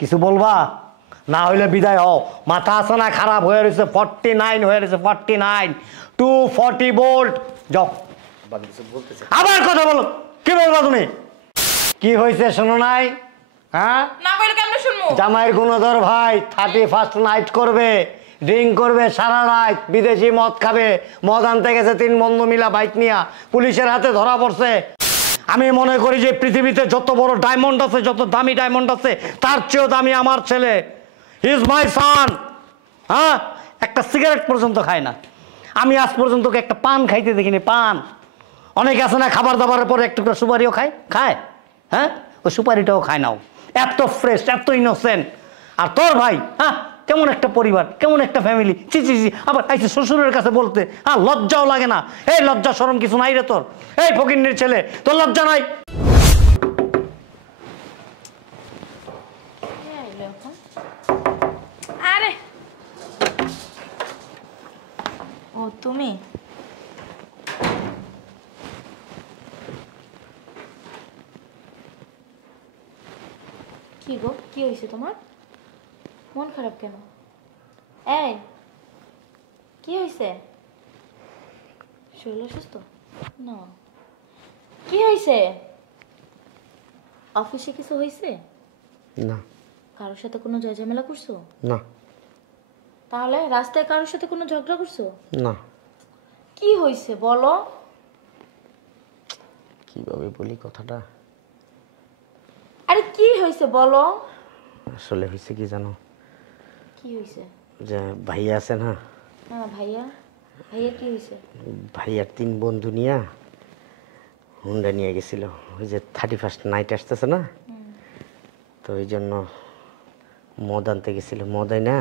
কিছু বলবা না হইলে বিদায় হও। মাথা আছে না খারাপ হয়ে রয়েছে? 49 হয়ে রয়েছে, 49 240 ভোল্ট। যাও আবার কথা বলো। কি বলবা তুমি? কি হয়েছে শোনো নাই? হ্যাঁ না কইলে কেমনে শুনবো? জামাইয়ের গুণধর ভাই 31st নাইট করবে, ড্রিঙ্ক করবে সারা রাত, বিদেশি মদ খাবে। মদ আনতে গেছে 3 বন্ধু মিলা বাইক নিয়া, পুলিশের হাতে ধরা পড়ছে। আমি মনে করি যে পৃথিবীতে যত বড় ডায়মন্ড আছে, যত দামি ডায়মন্ড আছে, তার চেয়েও দামি আমার ছেলে। হি ইজ মাই সান। হ্যাঁ, একটা সিগারেট পর্যন্ত খায় না। আমি আজ পর্যন্ত একটা পান খাইতে দেখিনি। পান অনেকে আছে না, খাবার দাবারের পরে একটু সুপারিও খায়। হ্যাঁ, ওই সুপারিটাও খায় নাও। এত ফ্রেশ, এত ইনোসেন্ট। আর তোর ভাই, হ্যাঁ, কেমন একটা পরিবার, কেমন একটা ফ্যামিলি। চি চি চি, আবার আইসে শ্বশুরের কাছে বলতে, হ্যাঁ, লজ্জাও লাগে না? এই লজ্জা শরম কিছু নাই রে তোর? এই ফকিন্নির ছেলে, তোর লজ্জা নাই? আরে ও তুমি? কি গো, কি হয়েছে তোমার? মন খারাপ কেন? এই কি হয়েছে? শরীর অসুস্থ? না, কি হয়েছে? অফিসে কিছু হয়েছে? না। কারোর সাথে কোনো ঝামেলা করছো? না। তাহলে রাস্তায় কারোর সাথে কোনো ঝগড়া করছো? না। কি হয়েছে বলো? কিভাবে বলি কথাটা? আরে কি হয়েছে বলো? আসলে হয়েছে কি জানো? কি হয়েছে? যে ভাইয়া আছে না, হ্যাঁ ভাইয়া। ভাইয়া কি হয়েছে? ভাইয়ার 3 বন্ধু নিয়ে হুন্ডা নিয়ে গেছিল। ওই যে 31st নাইট আসতেছে না, তো ওই জন্য মদ আনতে গেছিল। মদ আই না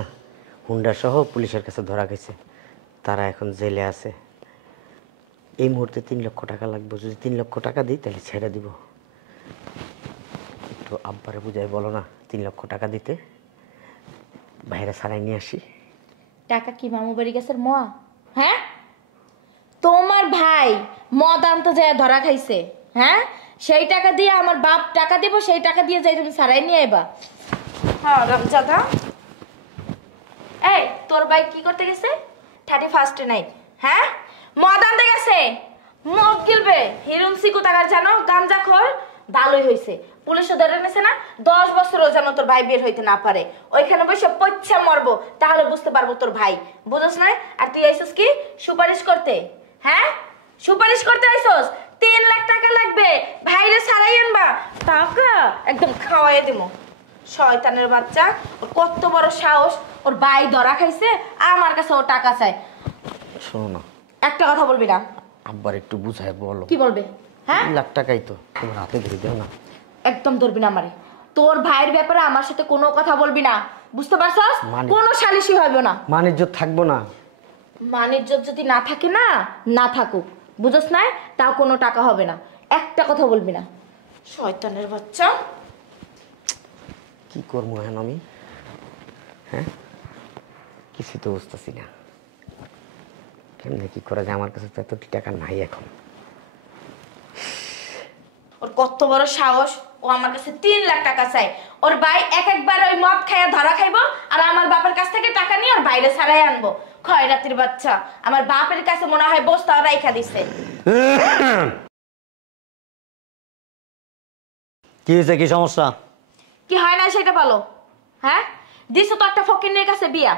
হুন্ডা সহ পুলিশের কাছে ধরা গেছে। তারা এখন জেলে আছে। এই মুহূর্তে 3 লক্ষ টাকা লাগবে। যদি 3 লক্ষ টাকা দিই তাহলে ছেড়ে দিব। একটু আব্বারে বুঝাই বলো না 3 লক্ষ টাকা দিতে, বাইরে ছাড়াই নিয়ে আসি। টাকা কি মামু বাড়ি গেছে মোয়া? হ্যাঁ, তোমার ভাই মদ আনতে যায় ধরা খাইছে। হ্যাঁ, সেই টাকা দিয়ে আমার বাপ টাকা দিব, সেই টাকা দিয়ে যাই তুমি সারাই নিয়ে আইবা। হ্যাঁ রামজাদা, এই তোর ভাই কি করতে গেছে? 31st night. হ্যাঁ, মদ আনতে গেছে। মদ গিলবে হিরুন সিকু টাকার জানো, গাঞ্জা খোর। ভালোই হয়েছে পুলিশে ধরে নিছে না। 10 বছরও যেন তোর ভাই বের হইতে না পারে। ওইখানে বসে পচ্ছা মরবো, তাহলে বুঝতে পারবো তোর ভাই। বুঝছ না? আর তুই আইসস কি সুপারিশ করতে? হ্যাঁ, সুপারিশ করতে আইসস। 3 লাখ টাকা লাগবে, ভাইরে সারাই আনবা। টাকা একদম খাওয়াই দেবো। শয়তানের বাচ্চা, ওর কত বড় সাহস! ওর ভাই ধরা খাইছে, আমার কাছে ও টাকা চায়। শোনো না, একটা কথা বলবি না। আব্বার একটু বুঝায় বলো। কি বলবে? হ্যাঁ, 3 লাখ টাকাই তো, তোমার হাতে ধরে দেও না। একদম ধরবি না আমারে। তোর ভাইয়ের ব্যাপারে আমার সাথে কোনো কথা বলবি না, বুঝতে পারছস? কোনো সালিশি হবে না। মান-ইজ্জত থাকবো না। মান-ইজ্জত যদি না থাকে না, না থাকুক, বুঝছ না? তাও কোনো টাকা হবে না। একটা কথা বলবি না, শয়তানের বাচ্চা। কি করবো এখন আমি? হ্যাঁ, কিছু তো বুঝতেছি না কেমনে কি করা যায়। আমার কাছে তো এত টাকা নাই এখন। ওর কত বড় সাহস! ও আমার কাছে 3 লাখ টাকা চাই। ওর ভাই একবার ওই মদ খাইয়া ধরা খাইবো, আর আমার বাপের কাছ থেকে টাকা নিয়ে ওর বাইরে ছাড়াই আনবো। খয়রাতির বাচ্চা, আমার বাপের কাছে মনে হয় বস্তা রাইখা দিছে। কি হয়েছে, কি সমস্যা? কি হয় না সেটা বলো। হ্যাঁ, দিছো তো একটা ফকিনের কাছে বিয়া।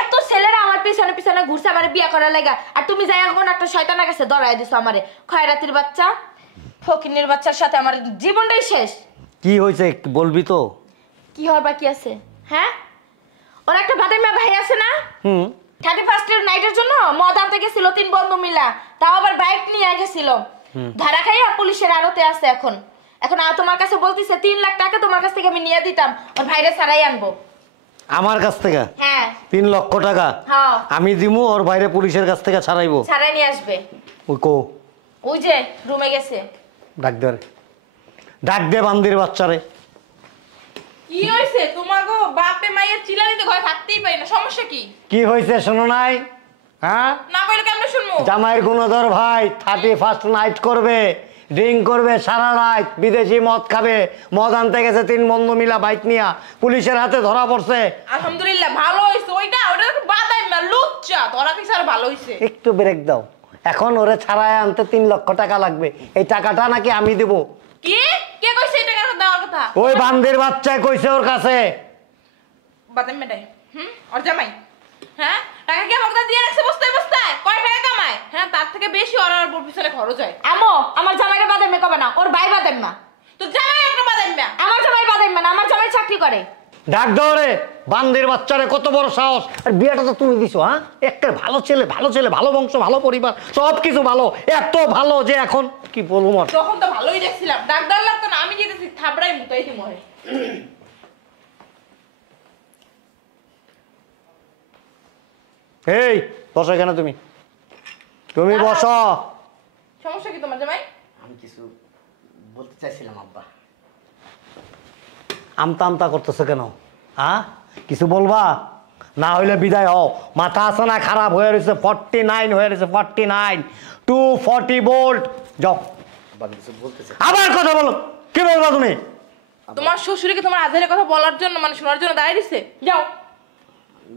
এত ছেলেরা আমার পিছনে পিছনে ঘুরছে আমার বিয়া করার লাগা, আর তুমি যাই এখন একটা শয়তানের কাছে ধরায় দিছো আমারে। খয়রাতির বাচ্চা, ফকিনের বাচ্চার সাথে আমার জীবনটাই শেষ। কি হয়েছে বলবি তো? কি হবার কি আছে? হ্যাঁ, ওর একটা ভাতের ভাই আছে না? 31st নাইটের জন্য মদ আনতে গেছিল 3 বন্ধু মিলা, তাও আবার বাইক নিয়ে গেছিল। ধরা খাইয়া পুলিশের আড়তে আছে এখন। এখন তোমার কাছে বলতিছে 3 লাখ টাকা তোমার কাছ থেকে আমি নিয়ে দিতাম, ওর ভাইরে ছাড়াই আনবো। আমার কাছ থেকে? হ্যাঁ, 3 লক্ষ টাকা আমি দিমু, ওর বাইরে পুলিশের কাছ থেকে ছাড়াইবো। ছাড়াই নিয়ে আসবে। ওই কো, ওই যে রুমে গেছে। ডাক দে, ডাক দে বান্দির বাচ্চারে। কি হইছে তোমাগো? বাপে মাইয়া চিল্লানিতে ঘরে থাকতেই পারি না, সমস্যা কি? কি হয়েছে শোনো নাই? হ্যাঁ, না কইলে কেমনে শুনবো? জামাইয়ের গুণধর ভাই 31st নাইট করবে, ড্রিঙ্ক করবে সারা রাত, বিদেশি মদ খাবে, মদ আনতে গেছে 3 বন্ধু মিলা বাইক নিয়া, পুলিশের হাতে ধরা পড়ছে। আলহামদুলিল্লাহ ভালো হইছে। ওইটা একটু বাদাই না লুচ্চা, তোরা কি স্যার ভালো হইছে। একটু ব্রেক দাও। এখন ওরে ছাড়ায় আনতে 3 লক্ষ টাকা লাগবে। এই টাকাটা নাকি আমি দেব। কি কে কইছে এই টাকা দেওয়ার কথা? ওই বান্দির বাচ্চায় কইছে ওর কাছে। বাদাই মেটাই ওর জামাই। হ্যাঁ টাকা কি আমাকে দিয়ে রাখছে বস্তায় বস্তায়? কয় টাকা কামায়? হ্যাঁ তার থেকে বেশি ওর পিছনে খরচ হয়। আমো আমার জামাইরে বাদাইমা কবে না, ওর ভাই বাদাইমা। তো জামাই একটা বাদাই মা। আমার জামাই বাদাইমা না, আমার জামাই চাকরি করে। ডাক দাও রে, বান্দির বাচ্চারে কত বড় সাহস! আর বিয়েটা তো তুমি দিছো। হ্যাঁ, একটা ভালো ছেলে, ভালো বংশ, ভালো পরিবার, সব কিছু ভালো, এত ভালো যে এখন কি বলবো মর। তখন তো ভালোই দেখছিলাম, ডাক্তার লাগতো না, আমি যেতেছি থাবড়াই মুতাই দি মরে। এই বসো এখানে, তুমি বসো। সমস্যা কি তোমার জামাই? আমি কিছু বলতে চাইছিলাম আব্বা। আমতা আমতা করতেছো কেন? হ্যাঁ, কিছু বলবা? না হইলে বিদায় হও। মাথা আছে না খারাপ হয়ে রয়েছে? 49 হয়ে রয়েছে, 49 240 ভোল্ট। যাও, আব্বা আমি কিছু বলতে চাই। আবার কথা বলো। কি বলবা তুমি? তোমার শ্বশুরকে তোমার আজের কথা বলার জন্য, মানে শোনার জন্য দাঁড়িয়ে দিছে। যাও।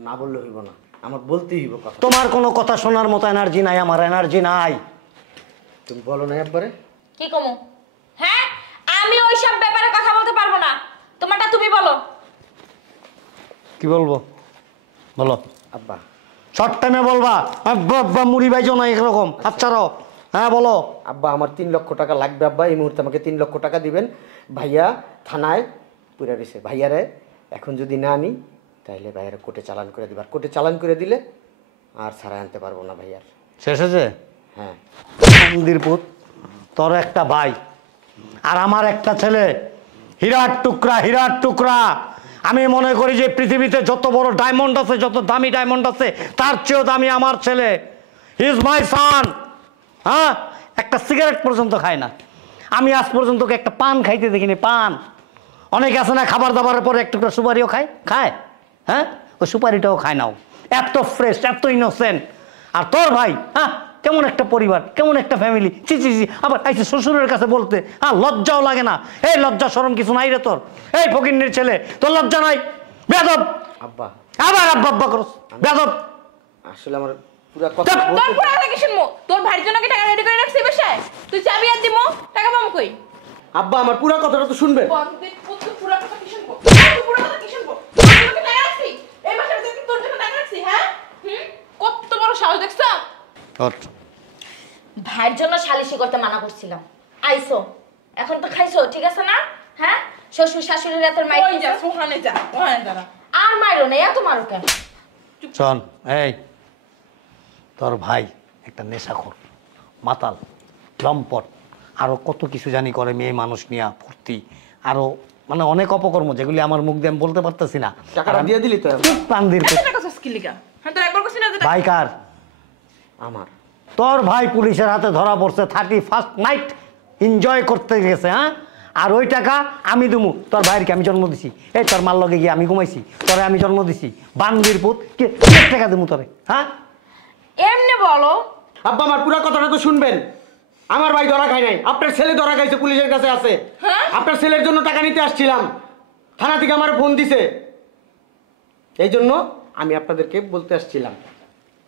না বললে হইব না, আমার বলতেই হইব কথা। তোমার কোনো কথা শোনার মতো এনার্জি নাই, আমার এনার্জি নাই। তুমি বলো না একবারে। কি কমু? হ্যাঁ, আমি ওইসব ব্যাপারে কথা বলতে পারবো না। তোমারটা তুমি বলো। কি বলবো বলো। আব্বা শর্ট টাইমে বলবা। আব্বা আব্বা মুড়ি ভাইজো না এরকম। আচ্ছা রো, হ্যাঁ বলো। আব্বা আমার 3 লক্ষ টাকা লাগবে আব্বা, এই মুহূর্তে আমাকে 3 লক্ষ টাকা দিবেন। ভাইয়া থানায় পুরা রয়েছে, ভাইয়ারে এখন যদি না আনি তাহলে ভাইয়ারে কোর্টে চালান করে দিবার। কোর্টে চালান করে দিলে আর ছাড়াই আনতে পারবো না ভাইয়ার। শেষ হয়েছে? হ্যাঁ। মন্দিরপুর, তোর একটা ভাই আর আমার একটা ছেলে, হীরার টুকরা, হীরার টুকরা। আমি মনে করি যে পৃথিবীতে যত বড় ডায়মন্ড আছে, যত দামি ডায়মন্ড আছে, তার চেয়েও দামি আমার ছেলে। হি ইজ মাই সান। হ্যাঁ, একটা সিগারেট পর্যন্ত খায় না। আমি আজ পর্যন্ত ওকে একটা পান খাইতে দেখিনি, পান। অনেকে আছে না খাবার দাবারের পরে একটু সুপারিও খায়, খায়। হ্যাঁ, ওই সুপারিটাও খায় নাও। এত ফ্রেশ, এত ইনোসেন্ট। আর তোর ভাই, হ্যাঁ, কেমন একটা পরিবার, কেমন একটা ফ্যামিলি। চি চি চি, আবার আইসে শ্বশুরের কাছে বলতে। হ্যাঁ, লজ্জাও লাগে না? এই লজ্জা শরম কিছু নাই রে তোর? এই ফকিন্নির ছেলে, তোর লজ্জা নাই? বেয়াদব। আব্বা আবার আব্বা আব্বা করস, বেয়াদব। আসলে আমার পুরা কথা তোর বলতে। পুরা কথা কি শুনবো? তোর ভাইয়ের জন্য কি টাকা রেডি করে রাখছি বাসায়? তুই চাবি আর দিমো, টাকা পাবো কই? আব্বা আমার পুরা কথাটা তো শুনবেন। বন্ধে পুত্র পুরা কথা কি শুনবো? তুই পুরা কথা কি শুনবো? তোর জন্য কি টাকা রাখছি? এই বাসায় তুই তোর জন্য টাকা রাখছি, হ্যাঁ? কত বড় সাহস দেখছ? ভাইয়ের জন্য সালিশি করতে মানা করছিলাম, আইসো, এখন তো খাইছো, ঠিক আছে না? হ্যাঁ, শ্বশুর শাশুড়ির রাতের মাইক ওই যা, ওখানে যা, ওখানে দাঁড়া। আর মারো না, এত মারো কেন? শোন, এই তোর ভাই একটা নেশাখোর, মাতাল, লম্পট, আরো কত কিছু জানি করে, মেয়ে মানুষ নিয়ে ফুর্তি, আরো মানে অনেক অপকর্ম যেগুলি আমার মুখ দিয়ে আমি বলতে পারতেছি না। টাকাটা দিয়ে দিলি তো। প্রাণদির এত টাকা চাস লিগা? হ্যাঁ তোর একবার কইছিস না যে ভাই কার? আমার তোর ভাই পুলিশের হাতে ধরা পড়ছে, 31st নাইট এনজয় করতে গেছে। হ্যাঁ, আর ওই টাকা আমি দেবো। তোর ভাইয়েরকে আমি জন্ম দিছি, এই তোর মার লগে গিয়ে আমি ঘুমাইছি, তোরে আমি জন্ম দিছি, বান্দির পুত, কি টাকা দেবো তোরে? হ্যাঁ, এমনি বলো। আব্বা আমার পুরা কথাটা তো শুনবেন। আমার ভাই ধরা খায় নাই, আপনার ছেলে ধরা খাইছে, পুলিশের কাছে আছে। হ্যাঁ? আপনার ছেলের জন্য টাকা নিতে আসছিলাম, থানা থেকে আমার ফোন দিছে, এই জন্য আমি আপনাদেরকে বলতে আসছিলাম।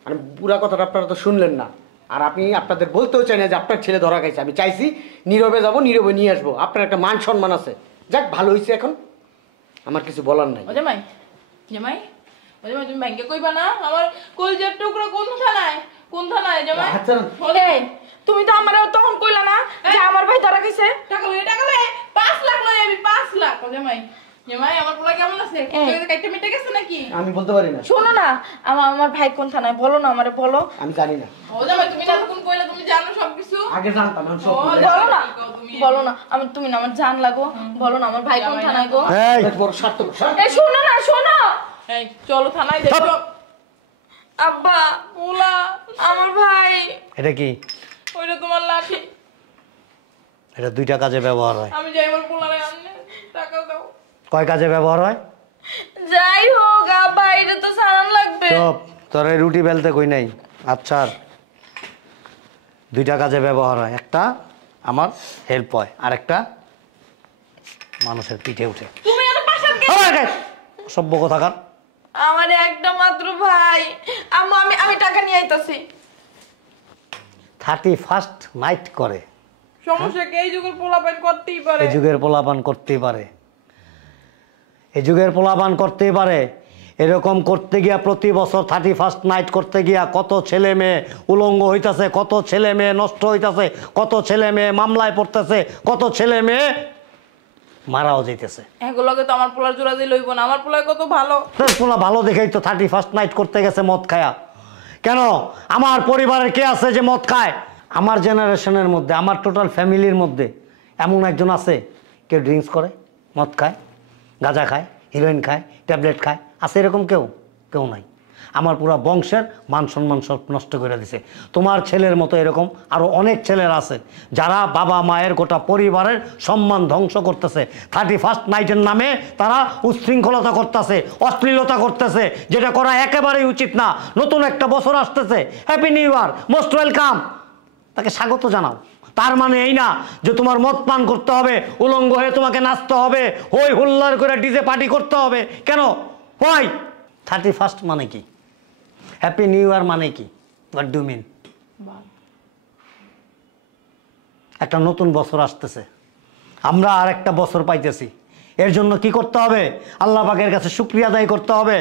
মানে পুরা কথাটা আপনারা তো শুনলেন না, আর আপনি আপনাদের বলতেও চাই না যে আপনার ছেলে ধরা খাইছে। আমি চাইছি নীরবে যাব, নীরবে নিয়ে আসবো। আপনার একটা মান সম্মান আছে, যাক ভালো হয়েছে। এখন আমার কিছু বলার নাই। ও জামাই, জামাই, ও জামাই তুমি ব্যাংকে কইবা না আমার কলজার টুকরা কোন থানায়? কোন থানায় জামাই? আচ্ছা এই, তুমি তো আমারে তখন কইলা না যে আমার ভাই ধরা গেছে? টাকা লই 5 লাখ লই আমি 5 লাখ। ও জামাই, জামাই আমার পোলা কেমন আছে? কাইটা মিটে গেছে নাকি? আমি বলতে পারি না। শোনো না, আমার ভাই কোন থানায় বলো না, আমারে বলো। আমি জানি না। ও জামাই তুমি না কোন কইলা, তুমি জানো সবকিছু? আগে জানতাম, আমি সব ও, ভুলে বলো না, তুমি। বলো না, তুমি না আমার জান লাগো, বলো না আমার ভাই কোন থানায় গো? এই গেছি। বড় স্বার্থ। এই শোনো না, শোনো। এই চলো থানায় দেখো। আব্বা, পোলা আমার ভাই। এটা কি? ওইটা তোমার লাঠি। এটা 2টা কাজে ব্যবহার হয়। আমি যাই আমার পোলারে আনলে টাকা দাও। কয় কাজে ব্যবহার হয়? যাই হোক আব্বা, এটা তো সারান লাগবে। চুপ, তোর এই রুটি বেলতে কই নাই। আচ্ছা, 2টা কাজে ব্যবহার হয়। একটা আমার হেল্প হয়, আরেকটা মানুষের পিঠে উঠে। তুমি এত পাশার কে? সভ্য কথাকার। আমার একটা মাত্র ভাই। আম্মু আমি টাকা নিয়ে আইতাছি। 31st নাইট করে। সমস্যা কি? এই যুগের পোলাপান করতেই পারে। এই যুগের পোলাপান করতেই পারে, এই যুগের পোলাপান করতেই পারে। এরকম করতে গিয়া প্রতি বছর 31st নাইট করতে গিয়া কত ছেলে মেয়ে উলঙ্গ হইতাছে, কত ছেলে মেয়ে নষ্ট হইতাছে, কত ছেলে মেয়ে মামলায় পড়তেছে, কত ছেলে মেয়ে মারাও যাইতেছে। এগুলোকে তো আমার পোলার জোড়া দিয়ে লইব না। আমার পোলা কত ভালো। পোলা ভালো দেখেই তো 31st নাইট করতে গেছে মদ খায়া। কেন? আমার পরিবারের কে আছে যে মদ খায়? আমার জেনারেশনের মধ্যে, আমার টোটাল ফ্যামিলির মধ্যে এমন একজন আছে কেউ ড্রিঙ্কস করে, মদ খায়, গাঁজা খায়, হিরোইন খায়, ট্যাবলেট খায়? আছে এরকম কেউ? কেউ নাই। আমার পুরো বংশের মান সম্মান সব নষ্ট করে দিছে। তোমার ছেলের মতো এরকম আরও অনেক ছেলের আছে যারা বাবা মায়ের গোটা পরিবারের সম্মান ধ্বংস করতেছে। 31st নাইটের নামে তারা উচ্ছৃঙ্খলতা করতেছে, অশ্লীলতা করতেছে, যেটা করা একেবারেই উচিত না। নতুন একটা বছর আসতেছে, happy new year, most welcome, তাকে স্বাগত জানাও। তার মানে এই না যে তোমার মদ পান করতে হবে, উলঙ্গ হয়ে তোমাকে নাচতে হবে, হই হুল্লার করে ডিজে পার্টি করতে হবে। কেন? হোয়াই? 31st মানে কি? হ্যাপি নিউ ইয়ার মানে কি? What do mean? একটা নতুন বছর আসতেছে, আমরা আর একটা বছর পাইতেছি। এর জন্য কি করতে হবে? আল্লাহ পাকের কাছে শুকরিয়া আদায় করতে হবে।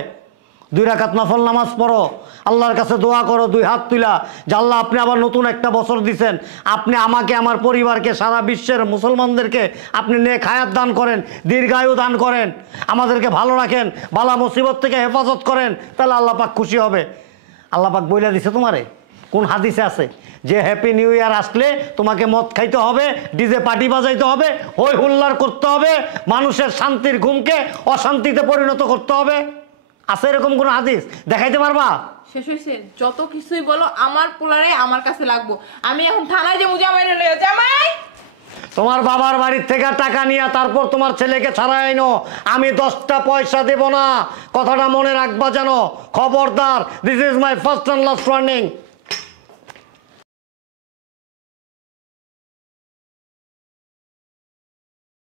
2 রাকাত নফল নামাজ পড়ো, আল্লাহর কাছে দোয়া করো 2 হাত তুলা, যে আল্লাহ আপনি আবার নতুন একটা বছর দিছেন, আপনি আমাকে, আমার পরিবারকে, সারা বিশ্বের মুসলমানদেরকে আপনি নেক হায়াত দান করেন, দীর্ঘায়ু দান করেন, আমাদেরকে ভালো রাখেন, বালা মুসিবত থেকে হেফাজত করেন। তাহলে আল্লাহ পাক খুশি হবে। আল্লাহ পাক বইলা দিছে তোমারে? কোন হাদিসে আছে যে হ্যাপি নিউ ইয়ার আসলে তোমাকে মদ খাইতে হবে, ডিজে পার্টি বাজাইতে হবে, হই হুল্লার করতে হবে, মানুষের শান্তির ঘুমকে অশান্তিতে পরিণত করতে হবে? আছে এরকম কোন হাদিস? দেখাইতে পারবা? শেষ হইছে? যত কিছুই বলো, আমার পোলারে আমার কাছে লাগবো। আমি এখন থানায় যাবো, জামাই লইয়া। জামাই, তোমার বাবার বাড়ির থেকে টাকা নিয়ে তারপর তোমার ছেলেকে ছাড়াই আইনো, আমি 10টা পয়সা দেব না। কথাটা মনে রাখবা যেন, খবরদার। This is my first and last warning.